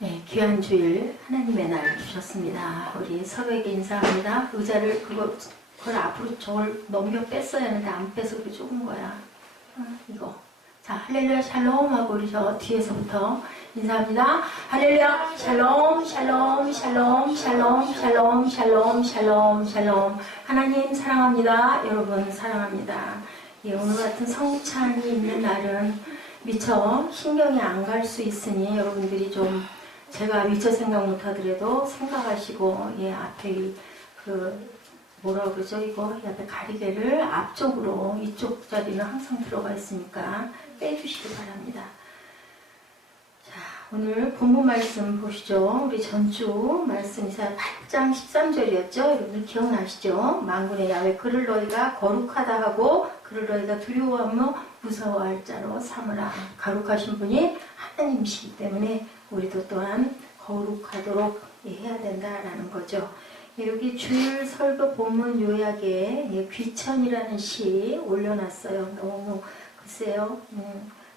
네, 귀한 주일 하나님의 날 주셨습니다. 우리 서로에게 인사합니다. 의자를 그걸 앞으로 저걸 넘겨 뺐어야 하는데 안 빼서 그게 좁은 거야. 이거. 자, 할렐루야 샬롬 하고 우리 저 뒤에서부터 인사합니다. 할렐루야 샬롬 샬롬 샬롬 샬롬 샬롬 샬롬 샬롬 샬롬. 하나님 사랑합니다. 여러분 사랑합니다. 예, 오늘 같은 성찬이 있는 날은 미처 신경이 안 갈 수 있으니 여러분들이 좀 제가 미처 생각 못 하더라도 생각하시고, 예, 앞에 뭐라 그러죠? 이거 앞에 가리개를 앞쪽으로, 이쪽 자리는 항상 들어가 있으니까 빼주시기 바랍니다. 자, 오늘 본문 말씀 보시죠. 우리 전주 말씀 이사야 8장 13절이었죠? 여러분 기억나시죠? 만군의 야훼 그를 너희가 거룩하다 하고 그를 너희가 두려워하며 무서워할 자로 삼으라. 거룩하신 분이 하나님이시기 때문에 우리도 또한 거룩하도록 해야 된다라는 거죠. 여기 주일 설교 본문 요약에 귀천이라는 시 올려놨어요. 너무 글쎄요,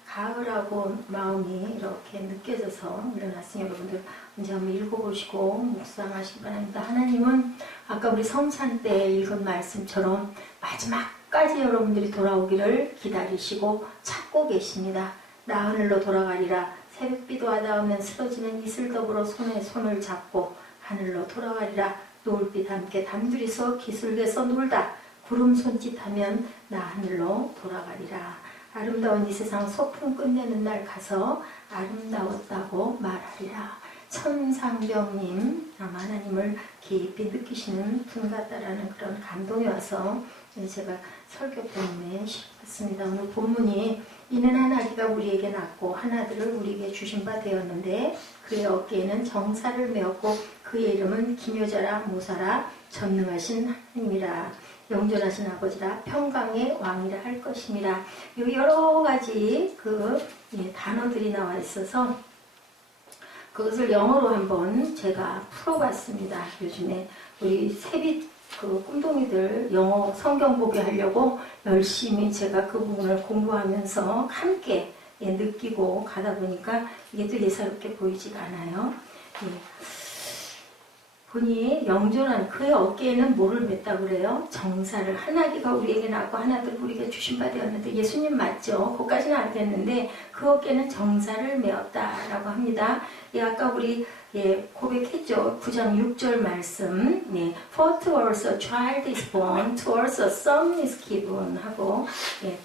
가을하고 마음이 이렇게 느껴져서 올려놨으니 여러분들 이제 한번 읽어보시고 묵상하시기 바랍니다. 하나님은 아까 우리 성찬 때 읽은 말씀처럼 마지막까지 여러분들이 돌아오기를 기다리시고 찾고 계십니다. 나 하늘로 돌아가리라. 새벽비도 와닿으면 쓰러지는 이슬더불어 손에 손을 잡고 하늘로 돌아가리라. 노을빛 함께 단둘이서 기슭에서 놀다. 구름 손짓하면 나 하늘로 돌아가리라. 아름다운 이 세상 소풍 끝내는 날 가서 아름다웠다고 말하리라. 천상병님, 하나님을 깊이 느끼시는 분 같다라는 그런 감동이 와서 제가 설교 때문에 싶었습니다. 오늘 본문이 이는 한 아기가 우리에게 낳고 한 아들을 우리에게 주신 바 되었는데 그의 어깨에는 정사를 메었고 그의 이름은 기묘자라 모사라 전능하신 하나님이라 영존하신 아버지라 평강의 왕이라 할 것입니다. 여러 가지 단어들이 나와 있어서 그것을 영어로 한번 제가 풀어봤습니다. 요즘에 우리 세빛 꿈동이들 영어 성경 보게 하려고 열심히 제가 그 부분을 공부하면서 함께 느끼고 가다 보니까 이게 또 예사롭게 보이지가 않아요. 보니 영존한 그의 어깨에는 뭐를 맸다고 그래요? 정사를. 한 아기가 우리에게 낳고 하나들 우리에게 주신 바 되었는데 예수님 맞죠? 그것까지는 알겠는데 그 어깨는 정사를 메었다라고 합니다. 아까 우리 고백했죠. 9장 6절 말씀. For to us a child is born, to us a son is given 하고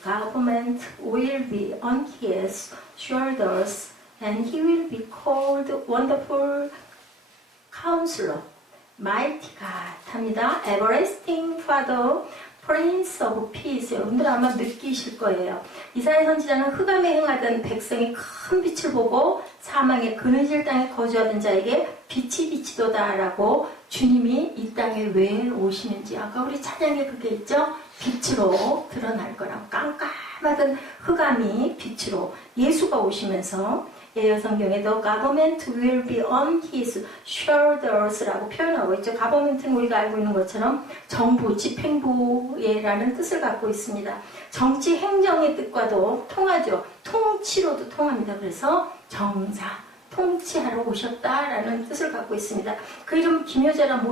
government will be on his shoulders and he will be called wonderful counselor. Mighty God 합니다. Everlasting Father, Prince of Peace. 여러분들 아마 느끼실 거예요. 이사야 선지자는 흑암에 행하던 백성이 큰 빛을 보고 사망의 그늘질 땅에 거주하던 자에게 빛이 비치도다라고 주님이 이 땅에 왜 오시는지 아까 우리 찬양에 그게 있죠? 빛으로 드러날 거라고. 깜깜하던 흑암이 빛으로 예수가 오시면서 성경에 The government will be on his shoulders라고 표현하고 있죠. government는 우리가 알고 있는 것처럼 정부, 집행부라는 뜻을 갖고 있습니다. 정치, 행정의 뜻과도 통하죠. 통치로도 통합니다. 그래서 정사, 통치하러 오셨다라는 뜻을 갖고 있습니다. 그 이름 기묘자라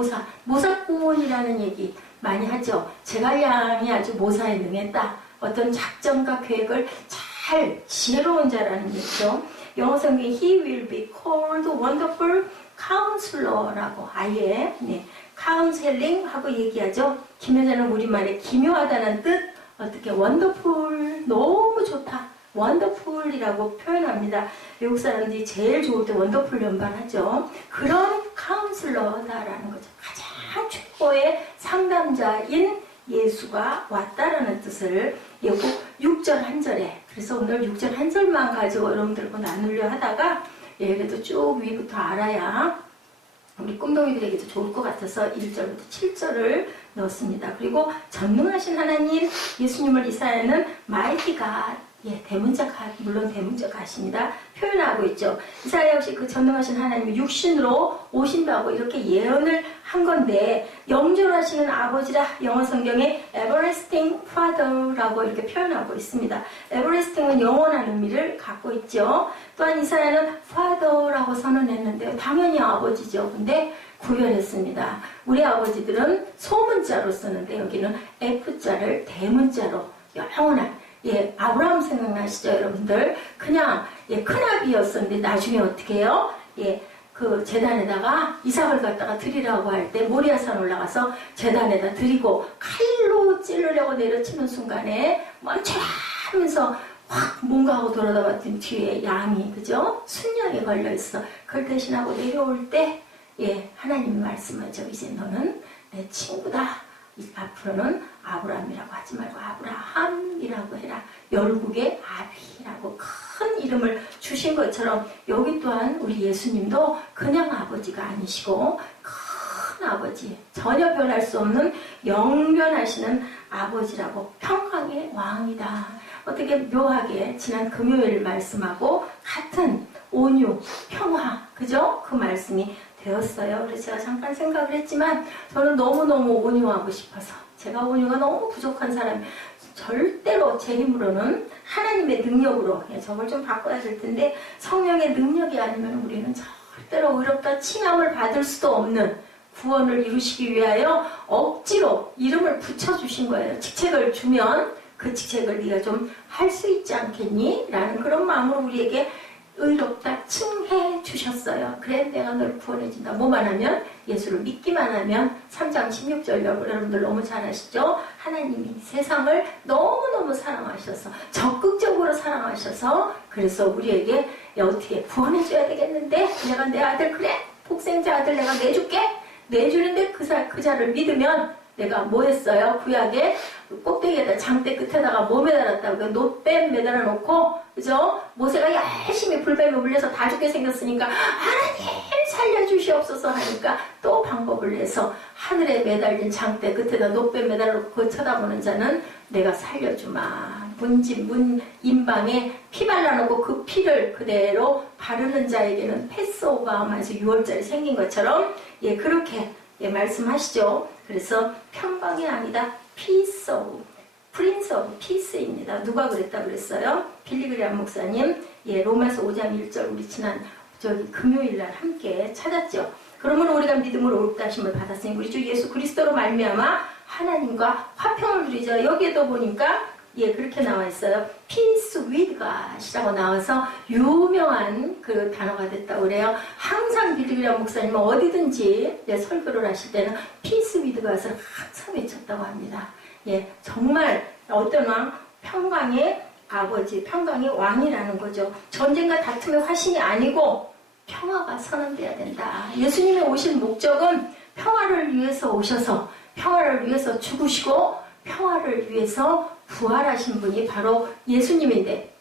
모사꾼이라는 얘기 많이 하죠. 제갈량이 아주 모사에 능했다. 어떤 작전과 계획을 잘 지혜로운 자라는 얘기죠. 영어 성경에 He will be called wonderful counselor라고 아예 counseling 하고 얘기하죠. 기묘자는 우리말에 기묘하다는 뜻, 어떻게 wonderful, 너무 좋다, wonderful이라고 표현합니다. 외국 사람들이 제일 좋을 때 wonderful 연발하죠. 그런 counselor다라는 거죠. 가장 최고의 상담자인 예수가 왔다라는 뜻을 6절 한 절에, 그래서 오늘 6절 한 절만 가지고 여러분들과 나누려 하다가 그래도 쭉 위부터 알아야 우리 꿈동이들에게도 좋을 것 같아서 1절부터 7절을 넣었습니다. 그리고 전능하신 하나님 예수님을 이사야는 Mighty God, 예, 물론 대문자가십니다. 표현하고 있죠. 이사야 역시 그 전능하신 하나님이 육신으로 오신다고 이렇게 예언을 한 건데, 영존하시는 아버지라 영어 성경에 everlasting father라고 이렇게 표현하고 있습니다. everlasting은 영원한 의미를 갖고 있죠. 또한 이사야는 father라고 선언했는데요. 당연히 아버지죠. 근데 구별했습니다. 우리 아버지들은 소문자로 쓰는데 여기는 F자를 대문자로 영원한, 예, 아브라함 생각나시죠, 여러분들? 그냥, 예, 큰아비였었는데, 나중에 어떻게 해요? 예, 그 제단에다가 이삭을 갖다가 드리라고 할 때, 모리아산 올라가서 제단에다 드리고, 칼로 찌르려고 내려치는 순간에, 멈춰라! 하면서, 확 뭔가 하고 돌아다 봤더니 뒤에 양이, 그죠? 순양에 걸려있어. 그걸 대신하고 내려올 때, 예, 하나님이 말씀하죠. 이제 너는 내 친구다. 앞으로는 아브라함이라고 하지 말고 아브라함이라고 해라. 열국의 아비라고 큰 이름을 주신 것처럼 여기 또한 우리 예수님도 그냥 아버지가 아니시고 큰 아버지, 전혀 변할 수 없는 영변하시는 아버지라고, 평강의 왕이다. 어떻게 묘하게 지난 금요일 말씀하고 같은 온유, 평화, 그죠? 그 말씀이 되었어요. 그래서 제가 잠깐 생각을 했지만 저는 너무너무 온유하고 싶어서, 제가 온유가 너무 부족한 사람이 절대로 제 힘으로는 하나님의 능력으로, 저걸 좀 바꿔야 될 텐데 성령의 능력이 아니면 우리는 절대로 의롭다 칭함을 받을 수도 없는, 구원을 이루시기 위하여 억지로 이름을 붙여주신 거예요. 직책을 주면 그 직책을 네가 좀 할 수 있지 않겠니? 라는 그런 마음으로 우리에게 의롭다 칭해 주셨어요. 그래, 내가 널 구원해준다. 뭐만 하면? 예수를 믿기만 하면. 3장 16절 여러분들 너무 잘 아시죠? 하나님이 세상을 너무너무 사랑하셔서, 적극적으로 사랑하셔서, 그래서 우리에게 어떻게 구원해줘야 되겠는데, 내가 내 아들, 그래, 독생자 아들 내가 내줄게. 내주는데 그 자를 믿으면, 내가 뭐 했어요? 구약에 꼭대기에다, 장대 끝에다가 뭐 매달았다고요? 놋뱀 매달아 놓고, 그죠? 모세가 열심히 불뱀에 물려서 다 죽게 생겼으니까 하나님 살려주시옵소서 하니까 또 방법을 내서 하늘에 매달린 장대 끝에다 놋뱀 매달아 놓고 그거 쳐다보는 자는 내가 살려주마. 문 인방에 피 발라놓고 그 피를 그대로 바르는 자에게는 패스오버 하면서 6월절이 생긴 것처럼, 예, 그렇게, 예, 말씀하시죠. 그래서 평강이 아니다. Peace of, Prince of Peace입니다. 누가 그랬다 그랬어요? 빌리그리암 목사님, 예, 로마서 5장 1절 우리 지난 금요일날 함께 찾았죠. 그러면 우리가 믿음으로 의롭다 하심을 받았으니 우리 주 예수 그리스도로 말미암아 하나님과 화평을 누리자. 여기에도 보니까, 예, 그렇게 나와 있어요. Peace with God이라고 나와서 유명한 그 단어가 됐다고 그래요. 항상 빌리그리암 목사님은 어디든지, 예, 설교를 하실 때는 Peace with God을 항상 외쳤다고 합니다. 예, 정말 어떤 왕? 평강의 아버지, 평강의 왕이라는 거죠. 전쟁과 다툼의 화신이 아니고 평화가 선언돼야 된다. 예수님의 오신 목적은 평화를 위해서 오셔서, 평화를 위해서 죽으시고 평화를 위해서 부활하신 분이 바로 예수님인데,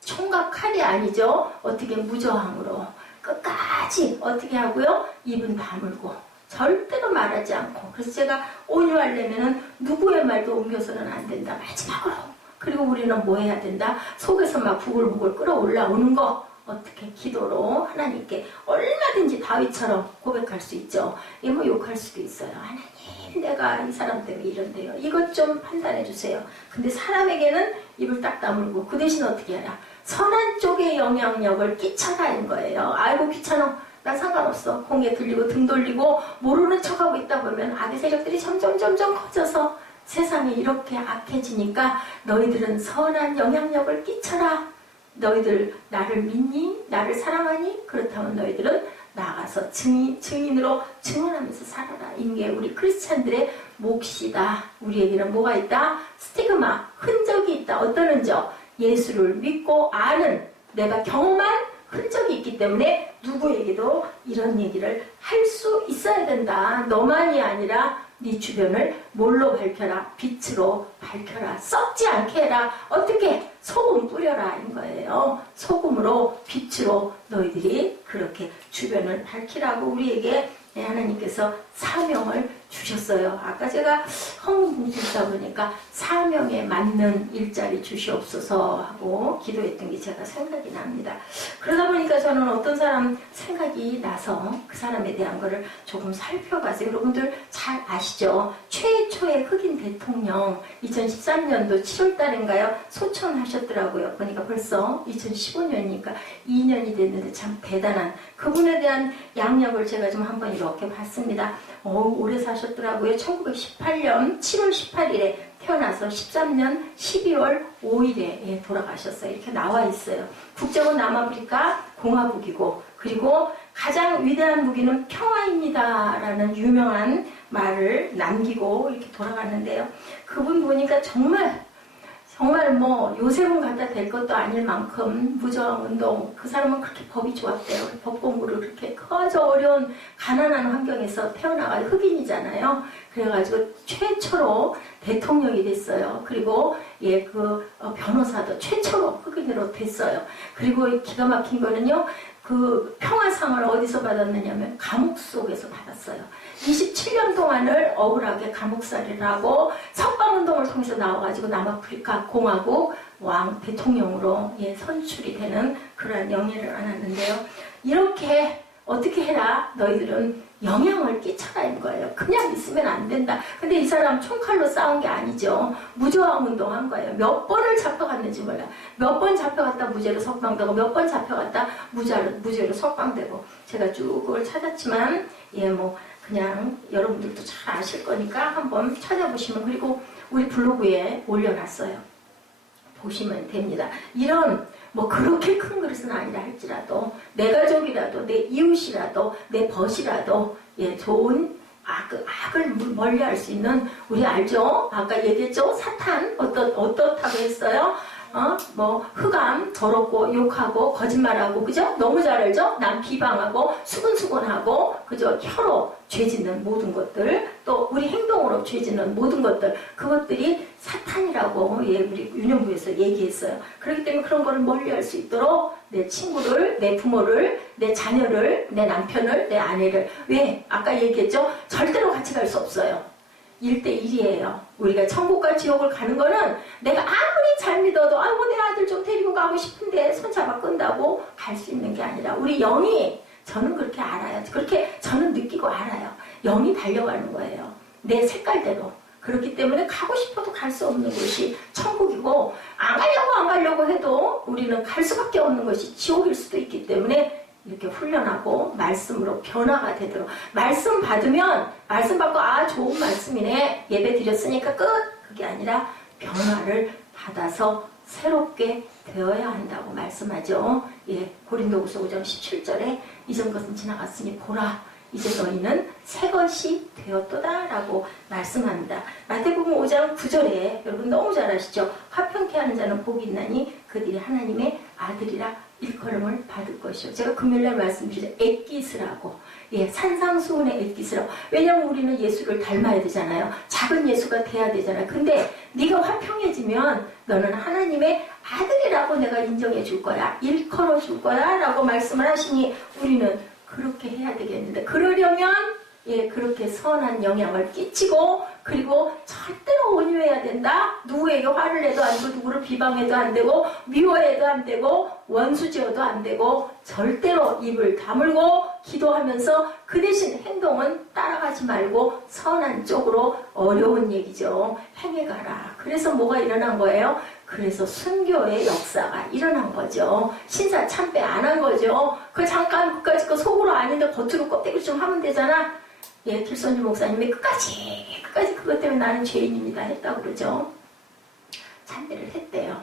총과 칼이 아니죠. 어떻게 무저항으로 끝까지 어떻게 하고요? 입은 다물고 절대로 말하지 않고. 그래서 제가 온유하려면은 누구의 말도 옮겨서는 안 된다. 마지막으로. 그리고 우리는 뭐 해야 된다? 속에서 막 부글부글 끓어올라오는 거 어떻게 기도로 하나님께 얼마든지 다윗처럼 고백할 수 있죠. 예, 뭐 욕할 수도 있어요. 하나님, 내가 이 사람 때문에 이런데요. 이것 좀 판단해 주세요. 근데 사람에게는 입을 딱 다물고 그 대신 어떻게 해라? 선한 쪽에 영향력을 끼쳐라는 거예요. 아이고 귀찮아. 난 상관없어. 공에 들리고 등 돌리고 모르는 척하고 있다 보면 악의 세력들이 점점 커져서 세상이 이렇게 악해지니까 너희들은 선한 영향력을 끼쳐라. 너희들 나를 믿니? 나를 사랑하니? 그렇다면 너희들은 나가서 증인으로 증언하면서 살아라. 이게 우리 크리스찬들의 몫이다. 우리에게는 뭐가 있다? 스티그마, 흔적이 있다. 어떤 흔적? 예수를 믿고 아는, 내가 경험한 흔적이 있기 때문에 누구에게도 이런 얘기를 할 수 있어야 된다. 너만이 아니라 네 주변을 뭘로 밝혀라? 빛으로 밝혀라. 썩지 않게 해라. 어떻게? 소금 뿌려라 인 거예요. 소금으로, 빛으로 너희들이 그렇게 주변을 밝히라고 우리에게 하나님께서 사명을 주셨어요. 아까 제가 헌금봉투다 보니까 사명에 맞는 일자리 주시옵소서 하고 기도했던 게 제가 생각이 납니다. 그러다 보니까 저는 어떤 사람 생각이 나서 그 사람에 대한 거를 조금 살펴봤어요. 여러분들 잘 아시죠? 최초의 흑인 대통령 2013년도 7월 달인가요? 소천하셨더라고요. 그러니까 벌써 2015년이니까 2년이 됐는데 참 대단한 그분에 대한 양력을 제가 좀 한번 이렇게 봤습니다. 오래 사셨더라고요. 1918년 7월 18일에 태어나서 13년 12월 5일에 돌아가셨어요. 이렇게 나와 있어요. 국적은 남아프리카 공화국이고 그리고 가장 위대한 무기는 평화입니다 라는 유명한 말을 남기고 이렇게 돌아갔는데요. 그분 보니까 정말 뭐 요셉은 갖다 될 것도 아닐 만큼 무저항운동 그 사람은 그렇게 법이 좋았대요. 법 공부를 그렇게 커서 어려운 가난한 환경에서 태어나가 흑인이잖아요. 그래가지고 최초로 대통령이 됐어요. 그리고 변호사도 최초로 흑인으로 됐어요. 그리고 기가 막힌 거는요. 그 평화상을 어디서 받았느냐면 감옥 속에서 받았어요. 27년 동안을 억울하게 감옥살이를 하고 석방운동을 통해서 나와가지고 남아프리카 공화국 왕 대통령으로 선출이 되는 그러한 영예를 안았는데요. 이렇게 어떻게 해라 너희들은 영향을 끼쳐라는 거예요. 그냥 있으면 안 된다. 근데 이 사람 총칼로 싸운 게 아니죠. 무저항 운동한 거예요. 몇 번을 잡혀갔는지 몰라. 몇 번 잡혀갔다 무죄로 석방되고 몇 번 잡혀갔다 무죄로 석방되고 제가 쭉 그걸 찾았지만 그냥 여러분들도 잘 아실 거니까 한번 찾아보시면 그리고 우리 블로그에 올려놨어요. 보시면 됩니다. 이런 그렇게 큰 그릇은 아니라 할지라도 내 가족이라도 내 이웃이라도 내 벗이라도 좋은 악을 멀리할 수 있는 우리 알죠? 아까 얘기했죠? 사탄 어떻다고 했어요? 흑암, 더럽고, 욕하고, 거짓말하고, 그죠? 너무 잘 알죠? 남 비방하고, 수근수근하고, 그죠? 혀로 죄 짓는 모든 것들, 또 우리 행동으로 죄 짓는 모든 것들, 그것들이 사탄이라고, 우리 유년부에서 얘기했어요. 그렇기 때문에 그런 거를 멀리 할 수 있도록 내 친구를, 내 부모를, 내 자녀를, 내 남편을, 내 아내를. 왜? 아까 얘기했죠? 절대로 같이 갈 수 없어요. 1대1이에요. 우리가 천국과 지옥을 가는 거는 내가 아무리 잘 믿어도 내 아들 좀 데리고 가고 싶은데 손잡아 끈다고 갈 수 있는 게 아니라 우리 영이 저는 그렇게 알아요. 그렇게 저는 느끼고 알아요. 영이 달려가는 거예요. 내 색깔대로. 그렇기 때문에 가고 싶어도 갈 수 없는 곳이 천국이고 안 가려고 해도 우리는 갈 수밖에 없는 것이 지옥일 수도 있기 때문에 이렇게 훈련하고 말씀으로 변화가 되도록 말씀 받으면 말씀 받고 좋은 말씀이네 예배 드렸으니까 끝 그게 아니라 변화를 받아서 새롭게 되어야 한다고 말씀하죠. 고린도후서 5장 17절에 이전 것은 지나갔으니 보라 이제 너희는 새 것이 되었도다 라고 말씀합니다. 마태복음 5장 9절에 여러분 너무 잘 아시죠? 화평케 하는 자는 복이 있나니 그들이 하나님의 아들이라 일컬음을 받을 것이요. 제가 금요일날 말씀드리죠. 엑기스라고. 산상수훈의 엑기스라고. 왜냐하면 우리는 예수를 닮아야 되잖아요. 작은 예수가 돼야 되잖아요. 근데 네가 화평해지면 너는 하나님의 아들이라고 내가 인정해 줄 거야. 일컬어 줄 거야. 라고 말씀을 하시니 우리는 그렇게 해야 되겠는데 그러려면 그렇게 선한 영향을 끼치고 그리고 절대로 온유해야 된다. 누구에게 화를 내도 안 되고 누구를 비방해도 안 되고 미워해도 안 되고 원수지어도 안 되고 절대로 입을 다물고 기도하면서 그 대신 행동은 따라가지 말고 선한 쪽으로 어려운 얘기죠. 행해가라. 그래서 뭐가 일어난 거예요? 그래서 순교의 역사가 일어난 거죠. 신사 참배 안 한 거죠. 잠깐 그까짓 거 속으로 아닌데 겉으로 껍데기 좀 하면 되잖아. 길선주 목사님이 끝까지 그것 때문에 나는 죄인입니다 했다고 그러죠. 참배를 했대요.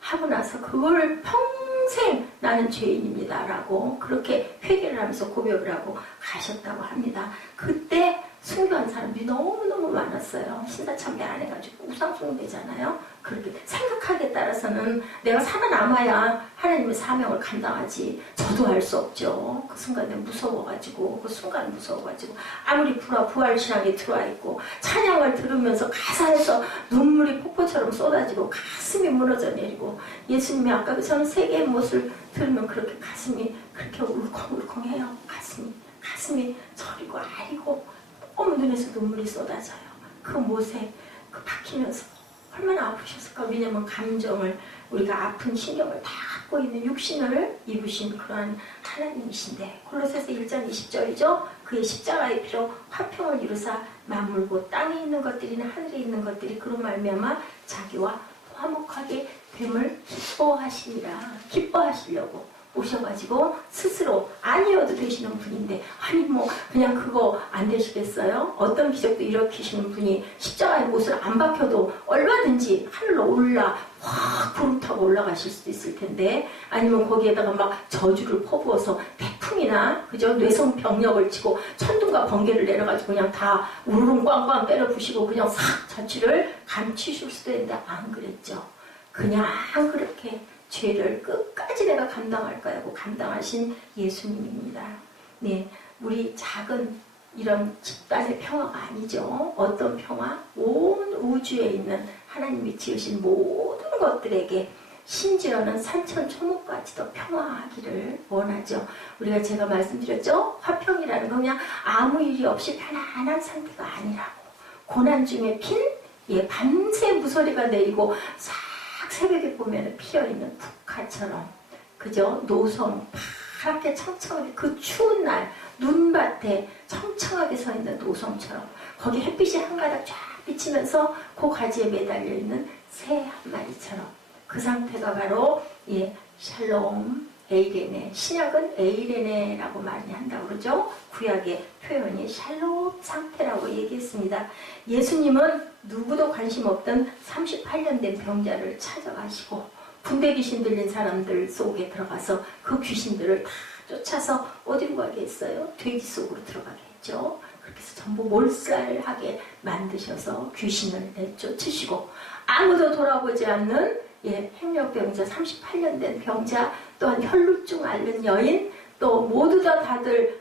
하고 나서 그걸 평생 나는 죄인입니다 라고 그렇게 회개를 하면서 고백을 하고 가셨다고 합니다. 그때 순교한 사람들이 너무너무 많았어요. 신사참배 안 해가지고 우상숭배잖아요. 그렇게 생각하기에 따라서는 내가 살아남아야 하나님의 사명을 감당하지. 저도 알 수 없죠. 그 순간에 무서워가지고 그 순간 무서워가지고 아무리 부활신앙에 들어와 있고 찬양을 들으면서 가사에서 눈물이 폭포처럼 쏟아지고 가슴이 무너져 내리고 예수님이 아까 저는 세계의 못을 들으면 그렇게 가슴이 그렇게 울컹울컹해요. 가슴이 가슴이 저리고 아리고 너무 눈에서 눈물이 쏟아져요. 그 못에 그 박히면서 얼마나 아프셨을까. 왜냐면 감정을, 우리가 아픈 신경을 다 갖고 있는 육신을 입으신 그러한 하나님이신데, 골로새서 1장 20절이죠. 그의 십자가의 피로 화평을 이루사 만물고 땅에 있는 것들이나 하늘에 있는 것들이 그로 말미암아 자기와 화목하게 됨을 기뻐하시니라. 기뻐하시려고 오셔가지고 스스로 아니어도 되시는 분인데, 아니 뭐 그냥 그거 안 되시겠어요? 어떤 기적도 일으키시는 분이 십자가에 못을 안 박혀도 얼마든지 하늘로 올라 확 구름 타고 올라가실 수도 있을 텐데, 아니면 거기에다가 막 저주를 퍼부어서 태풍이나 그죠, 뇌성 병력을 치고 천둥과 번개를 내려가지고 그냥 다 우르릉 꽝꽝 때려 부시고 그냥 싹 자취를 감추실 수도 있는데 안 그랬죠. 그냥 그렇게 죄를 끝까지 내가 감당할까 하고 감당하신 예수님입니다. 네, 우리 작은 이런 집단의 평화가 아니죠. 어떤 평화? 온 우주에 있는 하나님이 지으신 모든 것들에게, 심지어는 산천초목까지도 평화하기를 원하죠. 우리가 제가 말씀드렸죠. 화평이라는 건 그냥 아무 일이 없이 편안한 상태가 아니라고. 고난 중에 핀, 밤새 무소리가 내리고 싹 새벽에 보면 피어있는 국화처럼, 그죠? 노성 파랗게 청청하게, 그 추운 날 눈밭에 청청하게 서 있는 노성처럼 거기 햇빛이 한 가닥 쫙 비치면서 그 가지에 매달려 있는 새 한 마리처럼, 그 상태가 바로 샬롬 에이레네. 신약은 에이레네라고 많이 한다고 그러죠. 구약의 표현이 샬롬 상태라고 얘기했습니다. 예수님은 누구도 관심 없던 38년 된 병자를 찾아가시고 군대 귀신 들린 사람들 속에 들어가서 그 귀신들을 다 쫓아서 어디로 가게 했어요? 돼지 속으로 들어가게 했죠. 그렇게 해서 전부 몰살하게 만드셔서 귀신을 내쫓으시고, 아무도 돌아보지 않는 행력병자, 38년 된 병자, 또한 혈루증 앓는 여인, 또 모두 다들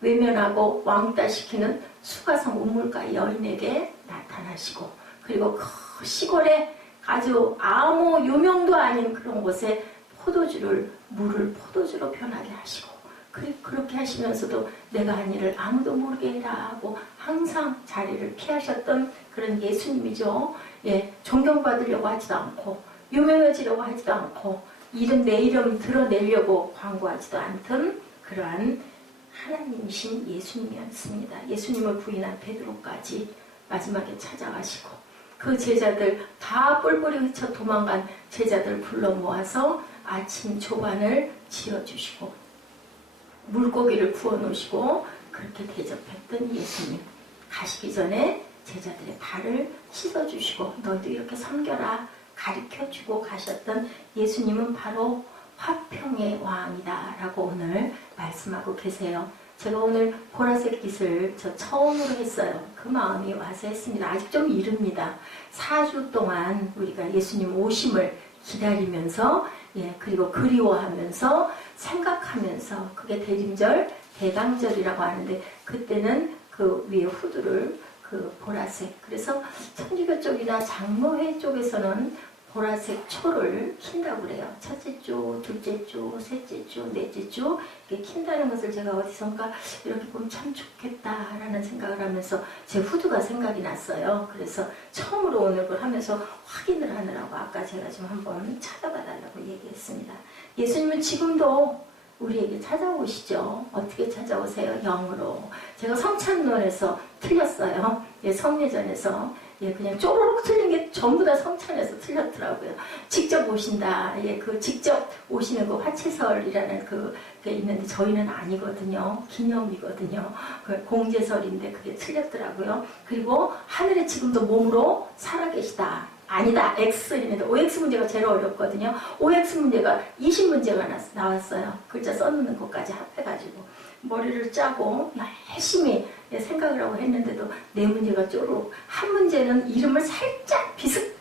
외면하고 왕따시키는 수가성 우물가 여인에게 나타나시고, 그리고 그 시골에 아주 아무 유명도 아닌 그런 곳에 물을 포도주로 변하게 하시고, 그렇게 하시면서도 내가 한 일을 아무도 모르게 해라 하고 항상 자리를 피하셨던 그런 예수님이죠. 존경받으려고 하지도 않고 유명해지려고 하지도 않고 내 이름 드러내려고 광고하지도 않던 그러한 하나님이신 예수님이었습니다. 예수님을 부인한 베드로까지 마지막에 찾아가시고, 그 제자들 다 뿔뿔이 흩쳐 도망간 제자들 불러 모아서 아침 조반을 지어주시고 물고기를 구워 놓으시고 그렇게 대접했던 예수님, 가시기 전에 제자들의 발을 씻어주시고 너희도 이렇게 섬겨라 가르쳐주고 가셨던 예수님은 바로 화평의 왕이다 라고 오늘 말씀하고 계세요. 제가 오늘 보라색 빛을 저 처음으로 했어요. 그 마음이 와서 했습니다. 아직 좀 이릅니다. 4주 동안 우리가 예수님 오심을 기다리면서, 그리고 그리워하면서 생각하면서, 그게 대림절, 대강절이라고 하는데, 그때는 그 위에 후드를 그 보라색, 그래서 천주교 쪽이나 장로회 쪽에서는 보라색 초를 킨다고 그래요. 첫째 주, 둘째 주, 셋째 주, 넷째 주 이렇게 킨다는 것을 제가 어디선가 이렇게 보면 참 좋겠다라는 생각을 하면서 제 후드가 생각이 났어요. 그래서 처음으로 오늘 그걸 하면서 확인을 하느라고 아까 제가 좀 한번 찾아봐 달라고 얘기했습니다. 예수님은 지금도 우리에게 찾아오시죠. 어떻게 찾아오세요? 영으로. 제가 성찬론에서 틀렸어요. 성례전에서. 그냥 쪼르륵 틀린 게 전부 다 성찬에서 틀렸더라고요. 직접 오신다. 그 직접 오시는 그 화채설이라는 그게 있는데 저희는 아니거든요. 기념이거든요. 그 공제설인데 그게 틀렸더라고요. 그리고 하늘에 지금도 몸으로 살아계시다. 아니다. X 있는데 OX 문제가 제일 어렵거든요. OX 문제가 20문제가 나왔어요. 글자 써놓는 것까지 합해가지고. 머리를 짜고 열심히 생각을 하고 했는데도 네 문제가 쪼록, 한 문제는 이름을 살짝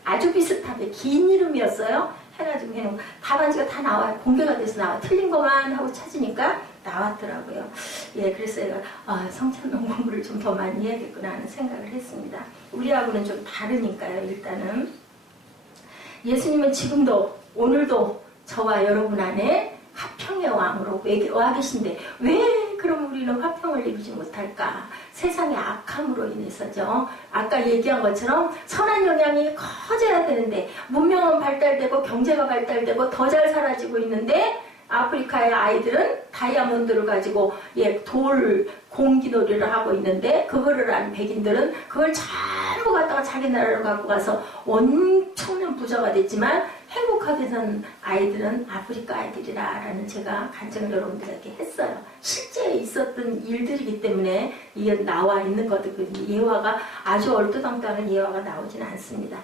아주 비슷하게 긴 이름이었어요. 해가지고 해놓은 답안지가 다 나와요. 공개가 돼서 나와. 틀린 것만 하고 찾으니까 나왔더라고요. 그래서 제가 성찬론 공부를 좀 더 많이 해야겠구나 하는 생각을 했습니다. 우리하고는 좀 다르니까요. 일단은 예수님은 지금도 오늘도 저와 여러분 안에 화평의 왕으로 와 계신데 왜 그럼 우리는 화평을 이루지 못할까? 세상의 악함으로 인해서죠. 아까 얘기한 것처럼 선한 영향이 커져야 되는데 문명은 발달되고 경제가 발달되고 더 잘 살아지고 있는데 아프리카의 아이들은 다이아몬드를 가지고 돌 공기놀이를 하고 있는데 그거를 아는 백인들은 그걸 전부 갖다가 자기 나라로 갖고 가서 엄청난 부자가 됐지만 행복하게 산 아이들은 아프리카 아이들이라는 제가 간증을 여러분들에게 했어요. 실제 있었던 일들이기 때문에 이게 나와 있는 거거든요. 예화가 아주 얼토당토하는 예화가 나오진 않습니다.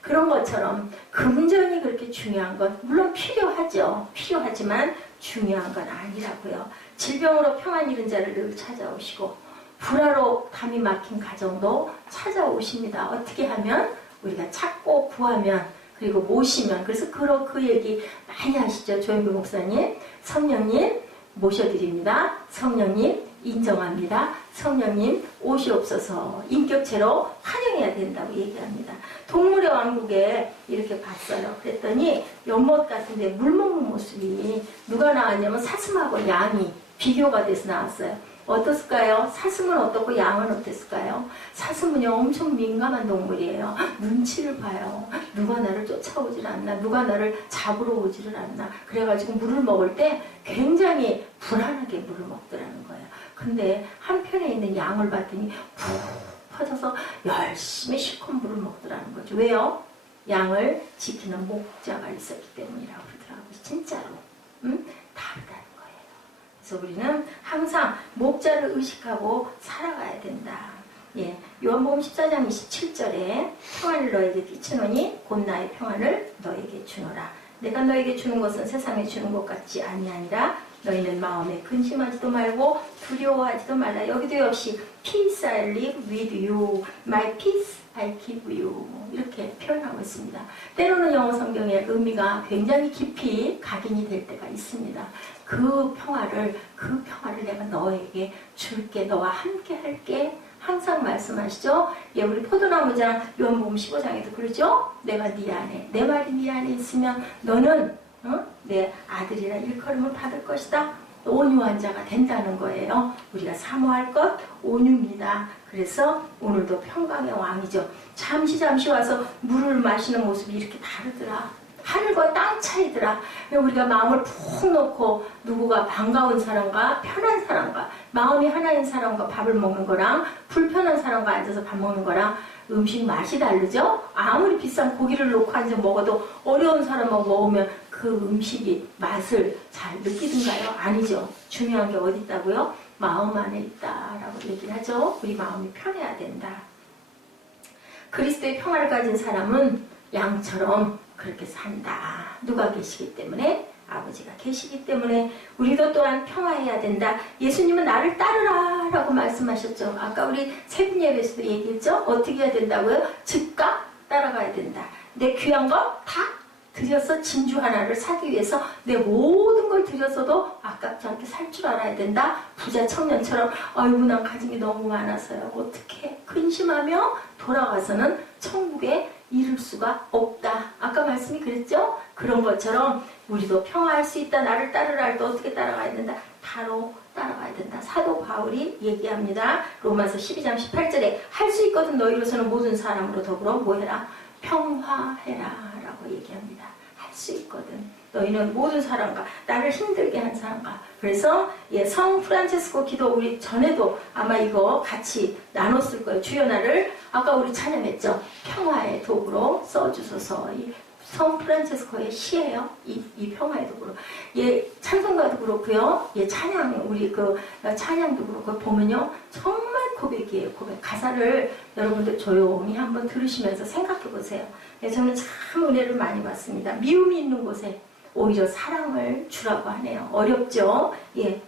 그런 것처럼 금전이 그렇게 중요한 건 물론 필요하죠. 필요하지만 중요한 건 아니라고요. 질병으로 평안 잃은 자를 늘 찾아오시고 불화로 담이 막힌 가정도 찾아오십니다. 어떻게 하면? 우리가 찾고 구하면 그리고 모시면. 그래서 그 얘기 많이 하시죠. 조현규 목사님. 성령님 모셔드립니다. 성령님 인정합니다. 성령님 오시옵소서. 인격체로 환영해야 된다고 얘기합니다. 동물의 왕국에 이렇게 갔어요. 그랬더니 연못 같은데 물 먹는 모습이 누가 나왔냐면 사슴하고 양이 비교가 돼서 나왔어요. 어떻을까요? 사슴은 어떻고 양은 어땠을까요? 사슴은요 엄청 민감한 동물이에요. 눈치를 봐요. 누가 나를 쫓아오질 않나, 누가 나를 잡으러 오지를 않나. 그래가지고 물을 먹을 때 굉장히 불안하게 물을 먹더라는 거예요. 근데 한편에 있는 양을 봤더니 푹 퍼져서 열심히 실컷 물을 먹더라는 거죠. 왜요? 양을 지키는 목자가 있었기 때문이라고 그러더라고요. 진짜로. 다르다는 거예요. 그래서 우리는 항상 목자를 의식하고 살아가야 된다. 예, 요한복음 14장 27절에 평안을 너에게 끼치노니 곧 나의 평안을 너에게 주노라. 내가 너에게 주는 것은 세상에 주는 것 같지 아니하니라. 너희는 마음에 근심하지도 말고 두려워하지도 말라. 여기도 역시 Peace I live with you, my peace I give you 이렇게 표현하고 있습니다. 때로는 영어 성경의 의미가 굉장히 깊이 각인이 될 때가 있습니다. 그 평화를 내가 너에게 줄게, 너와 함께 할게 항상 말씀하시죠. 예, 우리 포도나무장 요한복음 15장에도 그러죠. 내가 네 안에, 내 말이 네 안에 있으면 너는 내 아들이라 일컬음을 받을 것이다. 온유한 자가 된다는 거예요. 우리가 사모할 것 온유입니다. 그래서 오늘도 평강의 왕이죠. 잠시 와서 물을 마시는 모습이 이렇게 다르더라. 하늘과 땅 차이더라. 우리가 마음을 푹 놓고 누구가 반가운 사람과 편한 사람과 마음이 하나인 사람과 밥을 먹는 거랑 불편한 사람과 앉아서 밥 먹는 거랑 음식 맛이 다르죠? 아무리 비싼 고기를 놓고 앉아 먹어도 어려운 사람하고 먹으면 그 음식이 맛을 잘 느끼든가요? 아니죠. 중요한 게 어디 있다고요? 마음 안에 있다라고 얘기를 하죠. 우리 마음이 편해야 된다. 그리스도의 평화를 가진 사람은 양처럼 그렇게 산다. 누가 계시기 때문에? 아버지가 계시기 때문에 우리도 또한 평화해야 된다. 예수님은 나를 따르라 라고 말씀하셨죠. 아까 우리 세분 예배에서도 얘기했죠. 어떻게 해야 된다고요? 즉각 따라가야 된다. 내 귀한 거 다 들여서 진주 하나를 사기 위해서 내 모든 걸 들여서도 아깝지 않게 살 줄 알아야 된다. 부자 청년처럼 아이고 난 가진 게 너무 많아서요. 어떻게 근심하며 돌아가서는 천국에 이룰 수가 없다. 아까 말씀이 그랬죠? 그런 것처럼 우리도 평화할 수 있다. 나를 따르라 할 때 어떻게 따라가야 된다? 바로 따라가야 된다. 사도 바울이 얘기합니다. 로마서 12장 18절에 할 수 있거든 너희로서는 모든 사람으로 더불어 뭐해라? 평화해라 라고 얘기합니다. 할 수 있거든. 너희는 모든 사람과 나를 힘들게 한 사람과. 그래서 성 프란체스코 기도 우리 전에도 아마 이거 같이 나눴을 거예요. 주여 나를 아까 우리 찬양했죠. 평화의 도구로 써주소서. 성 프란체스코의 시예요. 이 평화의 도구로. 찬송가도 그렇고요. 찬양 우리 찬양도 그렇고 보면요 정말 고백이에요. 고백. 가사를 여러분들 조용히 한번 들으시면서 생각해 보세요. 저는 참 은혜를 많이 받습니다. 미움이 있는 곳에 오히려 사랑을 주라고 하네요. 어렵죠?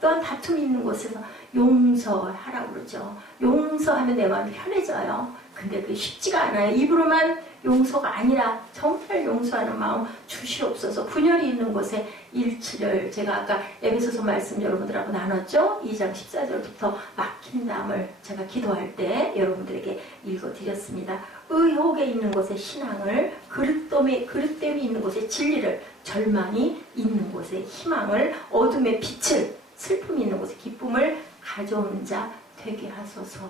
또한 다툼이 있는 곳에서 용서하라고 그러죠. 용서하면 내 마음이 편해져요. 근데 그게 쉽지가 않아요. 입으로만 용서가 아니라 정말 용서하는 마음 주시옵소서. 분열이 있는 곳에 일치를 제가 아까 에베소서 말씀 여러분들하고 나눴죠. 2장 14절부터 막힌 담을 제가 기도할 때 여러분들에게 읽어드렸습니다. 의혹에 있는 곳에 신앙을, 그릇됨이 있는 곳에 진리를, 절망이 있는 곳에 희망을, 어둠의 빛을, 슬픔이 있는 곳에 기쁨을 가져오는 자 되게 하소서.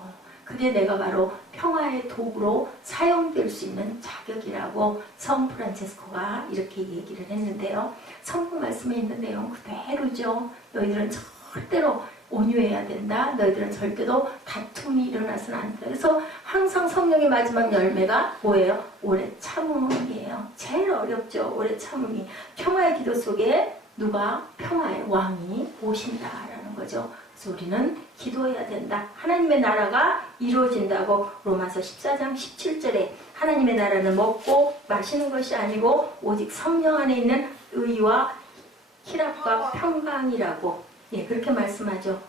그게 내가 바로 평화의 도구로 사용될 수 있는 자격이라고 성 프란체스코가 이렇게 얘기를 했는데요. 성경 말씀에 있는 내용 그대로죠. 너희들은 절대로 온유해야 된다. 너희들은 절대로 다툼이 일어나서는 안 된다. 그래서 항상 성령의 마지막 열매가 뭐예요? 오래 참음이에요. 제일 어렵죠. 오래 참음이. 평화의 기도 속에 누가 평화의 왕이 오신다라는 거죠. 그래서 우리는 기도해야 된다. 하나님의 나라가 이루어진다고 로마서 14장 17절에 하나님의 나라는 먹고 마시는 것이 아니고 오직 성령 안에 있는 의와 희락과 평강이라고 그렇게 말씀하죠.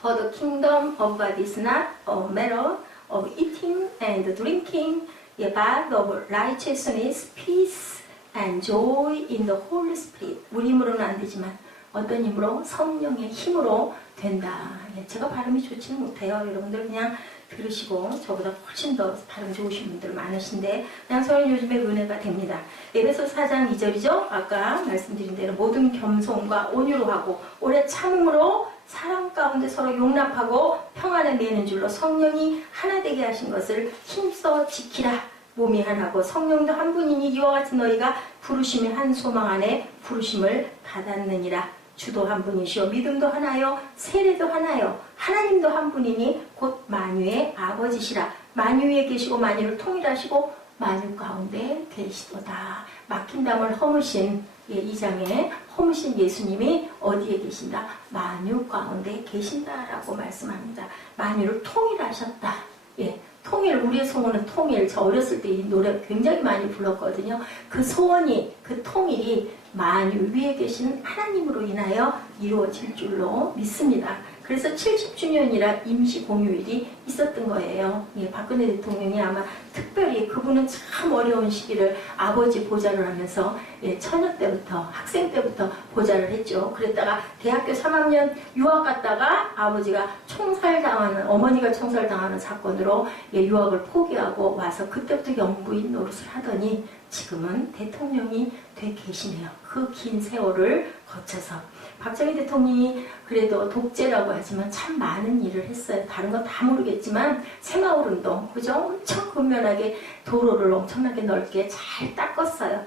For the kingdom of God is not a matter of eating and drinking, but of righteousness, peace, and joy in the Holy Spirit. 우리 힘으로는 안 되지만 어떤 힘으로? 성령의 힘으로 된다. 제가 발음이 좋지는 못해요. 여러분들 그냥 들으시고 저보다 훨씬 더 발음 좋으신 분들 많으신데 그냥 저는 요즘에 은혜가 됩니다. 에베소 4장 2절이죠. 아까 말씀드린 대로 모든 겸손과 온유로 하고 오래 참음으로 사랑 가운데 서로 용납하고 평안에 매는 줄로 성령이 하나 되게 하신 것을 힘써 지키라. 몸이 하나고 성령도 한 분이니 이와 같이 너희가 부르심의 한 소망 안에 부르심을 받았느니라. 주도 한 분이시오. 믿음도 하나요. 세례도 하나요. 하나님도 한 분이니 곧 만유의 아버지시라. 만유 위에 계시고 만유를 통일하시고 만유 가운데 계시도다. 막힌 담을 허무신 2장에 허무신 예수님이 어디에 계신다? 만유 가운데 계신다라고 말씀합니다. 만유를 통일하셨다. 통일, 우리의 소원은 통일. 저 어렸을 때 이 노래 굉장히 많이 불렀거든요. 그 소원이, 그 통일이 만유 위에 계신 하나님으로 인하여 이루어질 줄로 믿습니다. 그래서 70주년이라 임시 공휴일이 있었던 거예요. 박근혜 대통령이 아마 특별히 그분은 참 어려운 시기를 아버지 보좌를 하면서 처녀 때부터 학생 때부터 보좌를 했죠. 그랬다가 대학교 3학년 유학 갔다가 아버지가 총살당하는 어머니가 총살당하는 사건으로 유학을 포기하고 와서 그때부터 영부인 노릇을 하더니 지금은 대통령이 돼 계시네요. 그 긴 세월을 거쳐서 박정희 대통령이 그래도 독재라고 하지만 참 많은 일을 했어요. 다른 건 다 모르겠지만 새마을운동 그죠? 엄청 근면하게 도로를 엄청나게 넓게 잘 닦았어요.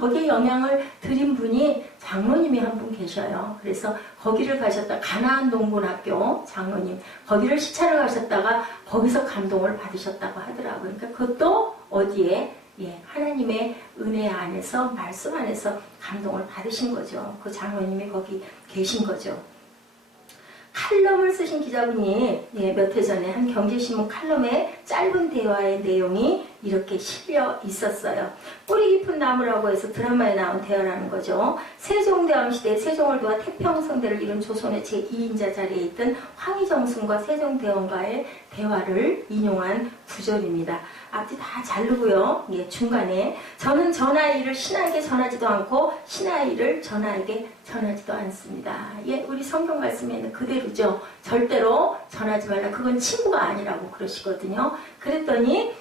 거기에 영향을 드린 분이 장로님이 한 분 계셔요. 그래서 거기를 가셨다 가나안 농군학교 장로님 거기를 시찰을 가셨다가 거기서 감동을 받으셨다고 하더라고요. 그러니까 그것도 어디에 하나님의 은혜 안에서 말씀 안에서 감동을 받으신 거죠. 그 장로님이 거기 계신 거죠. 칼럼을 쓰신 기자분이 몇 해 전에 한 경제신문 칼럼에 짧은 대화의 내용이 이렇게 실려 있었어요. 뿌리 깊은 나무라고 해서 드라마에 나온 대화라는 거죠. 세종대왕 시대에 세종을 도와 태평성대를 이룬 조선의 제2인자 자리에 있던 황희정승과 세종대왕과의 대화를 인용한 구절입니다. 앞뒤 다 자르고요. 중간에 저는 전하이를 신하에게 전하지도 않고 신하이를 전하에게 전하지도 않습니다. 우리 성경 말씀에는 그대로죠. 절대로 전하지 말라. 그건 친구가 아니라고 그러시거든요. 그랬더니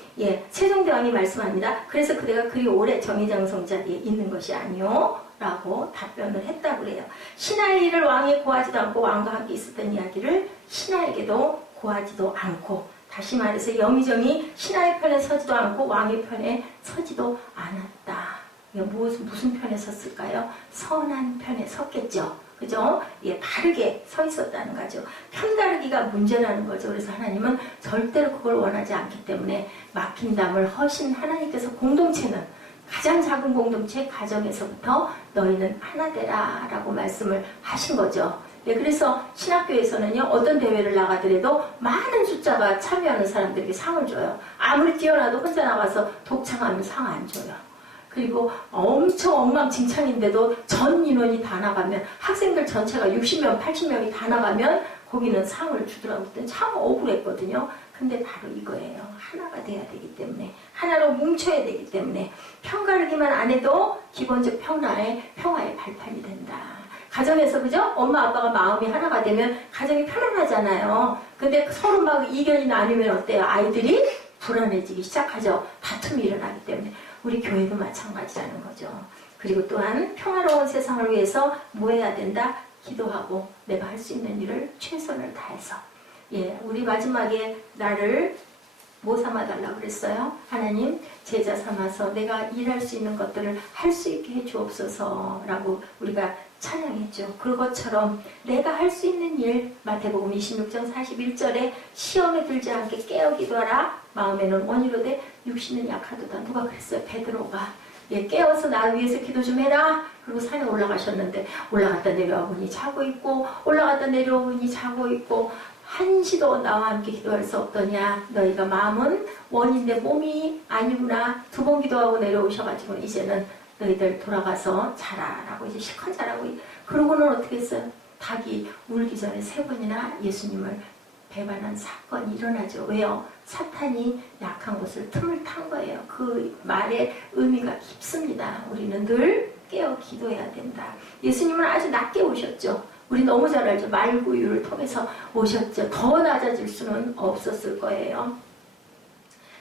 세종대왕이 말씀합니다. 그래서 그대가 그리 오래 정의장성 자리에 있는 것이 아니오 라고 답변을 했다고 그래요. 신하이를 왕에 고하지도 않고 왕과 함께 있었던 이야기를 신하에게도 고하지도 않고 다시 말해서 영의정이 신하의 편에 서지도 않고 왕의 편에 서지도 않았다. 무슨 편에 섰을까요? 선한 편에 섰겠죠. 그죠? 바르게 서 있었다는 거죠. 편다르기가 문제라는 거죠. 그래서 하나님은 절대로 그걸 원하지 않기 때문에 막힌 담을 허신 하나님께서 공동체는 가장 작은 공동체 가정에서부터 너희는 하나 되라 라고 말씀을 하신 거죠. 그래서 신학교에서는요 어떤 대회를 나가더라도 많은 숫자가 참여하는 사람들에게 상을 줘요. 아무리 뛰어나도 혼자 나가서 독창하면 상 안 줘요. 그리고 엄청 엉망진창인데도 전 인원이 다 나가면 학생들 전체가 60명 80명이 다 나가면 거기는 상을 주더라고요. 그때 참 억울했거든요. 근데 바로 이거예요. 하나가 돼야 되기 때문에 하나로 뭉쳐야 되기 때문에 편가르기만 안 해도 기본적 평화의 발판이 된다. 가정에서 그죠? 엄마 아빠가 마음이 하나가 되면 가정이 편안하잖아요. 근데 서로 막 이견이 나뉘면 어때요? 아이들이 불안해지기 시작하죠. 다툼이 일어나기 때문에. 우리 교회도 마찬가지라는 거죠. 그리고 또한 평화로운 세상을 위해서 뭐 해야 된다? 기도하고 내가 할 수 있는 일을 최선을 다해서 우리 마지막에 나를 뭐 삼아달라고 그랬어요? 하나님 제자 삼아서 내가 일할 수 있는 것들을 할 수 있게 해주옵소서 라고 우리가 찬양했죠. 그것처럼 내가 할 수 있는 일, 마태복음 26장 41절에 시험에 들지 않게 깨어 기도하라. 마음에는 원이로되 육신은 약하도다. 누가 그랬어요? 베드로가. 깨어서 나 위해서 기도 좀 해라. 그리고 산에 올라가셨는데 올라갔다 내려오니 자고 있고 올라갔다 내려오니 자고 있고 한시도 나와 함께 기도할 수 없더냐. 너희가 마음은 원인데 몸이 아니구나. 2번 기도하고 내려오셔가지고 이제는 너희들 돌아가서 자라 라고 이제 실컷 자라고. 그러고는 어떻게 했어요? 닭이 울기 전에 3번이나 예수님을 배반한 사건이 일어나죠. 왜요? 사탄이 약한 곳을 틈을 탄 거예요. 그 말의 의미가 깊습니다. 우리는 늘 깨어 기도해야 된다. 예수님은 아주 낮게 오셨죠. 우리 너무 잘 알죠. 말구유를 통해서 오셨죠. 더 낮아질 수는 없었을 거예요.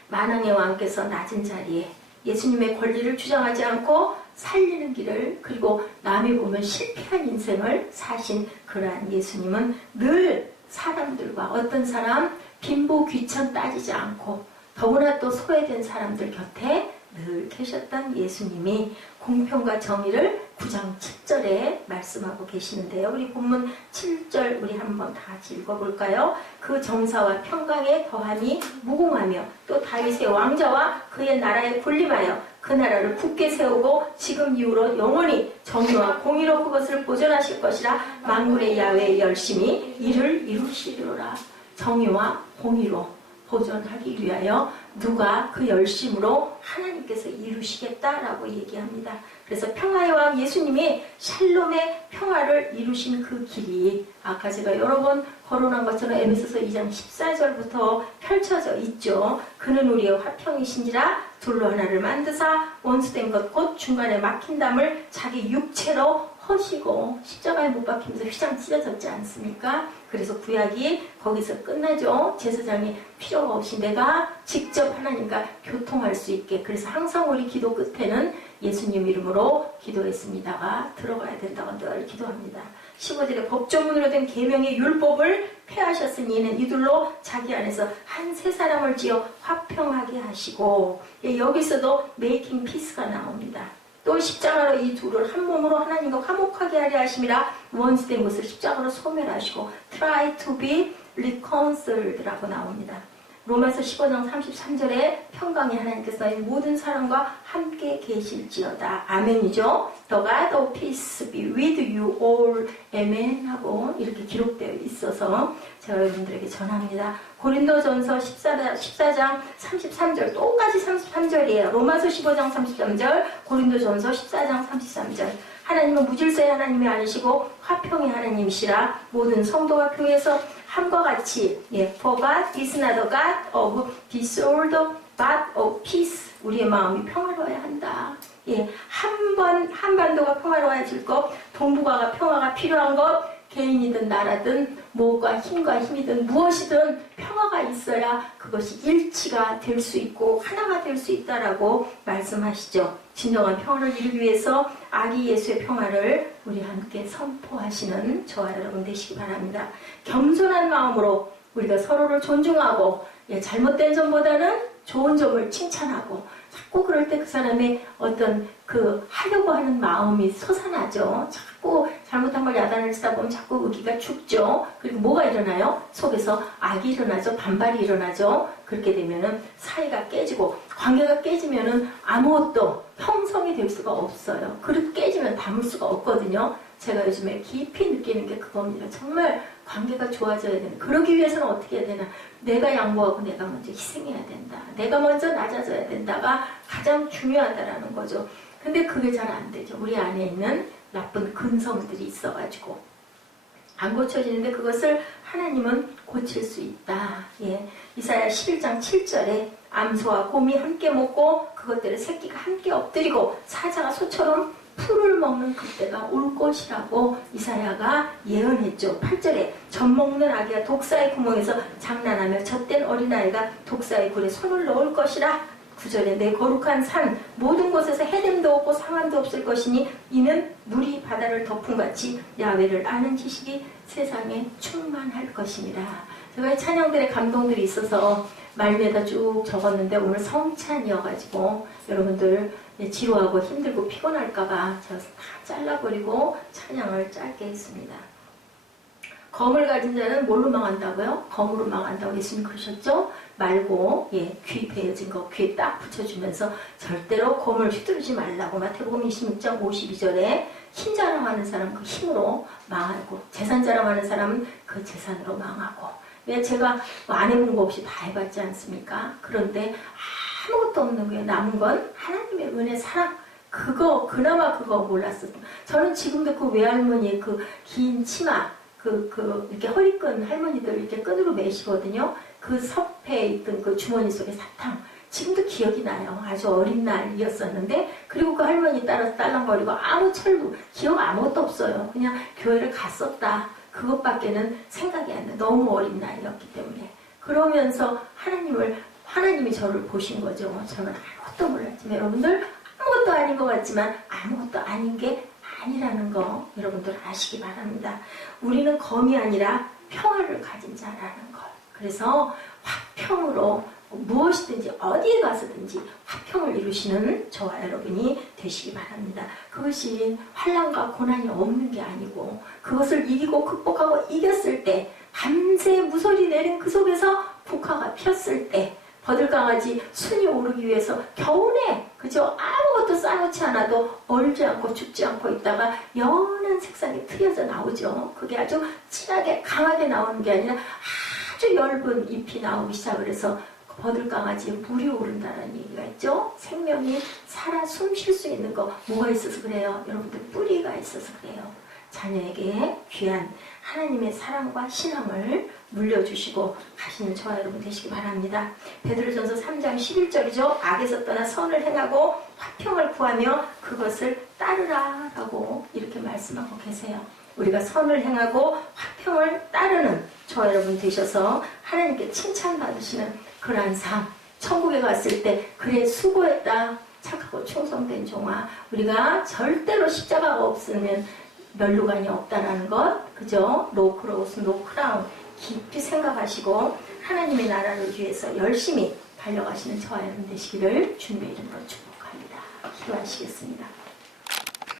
만왕의 왕께서 낮은 자리에 예수님의 권리를 주장하지 않고 살리는 길을, 그리고 남이 보면 실패한 인생을 사신 그러한 예수님은 늘 사람들과 어떤 사람 빈부 귀천 따지지 않고 더구나 또 소외된 사람들 곁에 늘 계셨던 예수님이 공평과 정의를 9장 7절에 말씀하고 계시는데요. 우리 본문 7절 우리 한번 다 같이 읽어볼까요? 그 정사와 평강에 더하니 무궁하며 또 다윗의 왕자와 그의 나라에 군림하여 그 나라를 굳게 세우고 지금 이후로 영원히 정의와 공의로 그것을 보존하실 것이라. 만군의 야훼 열심히 이를 이루시리로라. 정의와 공의로 보존하기 위하여 누가 그 열심으로 하나님께서 이루시겠다라고 얘기합니다. 그래서 평화의 왕 예수님이 샬롬의 평화를 이루신 그 길이 아까 제가 여러 번 거론한 것처럼 에베소서 2장 14절부터 펼쳐져 있죠. 그는 우리의 화평이신지라 둘로 하나를 만드사 원수된 것 곧 중간에 막힌 담을 자기 육체로 허시고 십자가에 못 박히면서 휘장 찢어졌지 않습니까? 그래서 구약이 거기서 끝나죠. 제사장이 필요가 없이 내가 직접 하나님과 교통할 수 있게. 그래서 항상 우리 기도 끝에는 예수님 이름으로 기도했습니다가 들어가야 된다고 늘 기도합니다. 15절에 법조문으로 된 계명의 율법을 폐하셨으니 이는 이들로 자기 안에서 한 세 사람을 지어 화평하게 하시고, 여기서도 메이킹 피스가 나옵니다. 또 십자가로 이 둘을 한 몸으로 하나님과 화목하게 하려 하심이라. 원수된 것을 십자가로 소멸하시고 try to be reconciled라고 나옵니다. 로마서 15장 33절에 평강의 하나님께서 너희 모든 사람과 함께 계실지어다. 아멘이죠. The God of peace be with you all. 아멘 하고 이렇게 기록되어 있어서 제가 여러분들에게 전합니다. 고린도전서 14장 33절 똑같이 33절이에요. 로마서 15장 33절, 고린도전서 14장 33절. 하나님은 무질서의 하나님이 아니시고 화평의 하나님이시라. 모든 성도가 교회에서 함과 같이 For God is not a God of disorder but of peace. 우리의 마음이 평화로워야 한다. 한반도가 평화로워질 것, 동북아가 평화가 필요한 것, 개인이든 나라든 뭐가 힘과 힘이든 무엇이든 평화가 있어야 그것이 일치가 될 수 있고 하나가 될 수 있다라고 말씀하시죠. 진정한 평화를 이루기 위해서 아기 예수의 평화를 우리 함께 선포하시는 저와 여러분 되시기 바랍니다. 겸손한 마음으로 우리가 서로를 존중하고 잘못된 점보다는 좋은 점을 칭찬하고 자꾸 그럴 때 그 사람의 어떤 하려고 하는 마음이 솟아나죠. 자꾸 잘못한 걸 야단을 치다 보면 자꾸 의기가 죽죠. 그리고 뭐가 일어나요? 속에서 악이 일어나죠. 반발이 일어나죠. 그렇게 되면은 사이가 깨지고 관계가 깨지면은 아무것도 형성이 될 수가 없어요. 그릇 깨지면 담을 수가 없거든요. 제가 요즘에 깊이 느끼는 게 그겁니다. 정말 관계가 좋아져야 되는. 그러기 위해서는 어떻게 해야 되나? 내가 양보하고 내가 먼저 희생해야 된다. 내가 먼저 낮아져야 된다가 가장 중요하다라는 거죠. 근데 그게 잘 안 되죠. 우리 안에 있는 나쁜 근성들이 있어가지고 안 고쳐지는데 그것을 하나님은 고칠 수 있다. 이사야 11장 7절에 암소와 곰이 함께 먹고 그것들을 새끼가 함께 엎드리고 사자가 소처럼 풀을 먹는 그때가 올 것이라고 이사야가 예언했죠. 8절에 젖먹는 아기가 독사의 구멍에서 장난하며 젖된 어린아이가 독사의 굴에 손을 넣을 것이라. 9절에 내 거룩한 산 모든 곳에서 해됨도 없고 상함도 없을 것이니 이는 물이 바다를 덮은 같이 야훼를 아는 지식이 세상에 충만할 것입니다. 제가 찬양들의 감동들이 있어서 말미에다 쭉 적었는데 오늘 성찬이어가지고 여러분들 지루하고 힘들고 피곤할까봐 제가 다 잘라버리고 찬양을 짧게 했습니다. 검을 가진 자는 뭘로 망한다고요? 검으로 망한다고 예수님 그러셨죠? 말고 귀 베어진 거 귀에 딱 붙여주면서 절대로 검을 휘두르지 말라고 마태복음 26장 52절에 힘 자랑하는 사람 그 힘으로 망하고 재산 자랑하는 사람은 그 재산으로 망하고 왜 제가 안 해본 거 없이 다 해봤지 않습니까? 그런데 아무것도 없는 거예요. 남은 건 하나님의 은혜 사랑 그나마 그거 몰랐어요. 저는 지금도 그 외할머니의 그 긴 치마 이렇게 허리끈 할머니들 이렇게 끈으로 매시거든요. 그 섭에 있던 그 주머니 속에 사탕. 지금도 기억이 나요. 아주 어린 날이었었는데, 그리고 그 할머니 따라서 딸랑거리고 아무 철도, 기억 아무것도 없어요. 그냥 교회를 갔었다. 그것밖에는 생각이 안 나. 너무 어린 나이였기 때문에. 그러면서 하나님이 저를 보신 거죠. 저는 아무것도 몰랐지만, 여러분들 아무것도 아닌 것 같지만, 아무것도 아닌 게 아니라는 거 여러분들 아시기 바랍니다. 우리는 검이 아니라 평화를 가진 자라는 것. 그래서 화평으로 무엇이든지 어디에 가서든지 화평을 이루시는 저와 여러분이 되시기 바랍니다. 그것이 환난과 고난이 없는 게 아니고 그것을 이기고 극복하고 이겼을 때 밤새 무소리 내린 그 속에서 국화가 폈을 때 버들강아지 순이 오르기 위해서 겨우내 그죠? 아무것도 쌓아놓지 않아도 얼지 않고 죽지 않고 있다가 연한 색상이 트여져 나오죠. 그게 아주 진하게 강하게 나오는 게 아니라 아주 엷은 잎이 나오기 시작을 해서 버들강아지에 물이 오른다는 얘기가 있죠. 생명이 살아 숨 쉴 수 있는 거 뭐가 있어서 그래요? 여러분들 뿌리가 있어서 그래요. 자녀에게 귀한 하나님의 사랑과 신앙을 물려주시고 가시는 저와 여러분 되시기 바랍니다. 베드로전서 3장 11절이죠. 악에서 떠나 선을 행하고 화평을 구하며 그것을 따르라 라고 이렇게 말씀하고 계세요. 우리가 선을 행하고 화평을 따르는 저와 여러분 되셔서 하나님께 칭찬받으시는 그러한 삶, 천국에 갔을 때 그래 수고했다 착하고 충성된 종아, 우리가 절대로 십자가가 없으면 멸루관이 없다라는 것, 그죠? 노 크로스, 노 크라운 깊이 생각하시고 하나님의 나라를 위해서 열심히 달려가시는 저와 여러분 되시기를 주님의 이름으로 축복합니다. 기도하시겠습니다.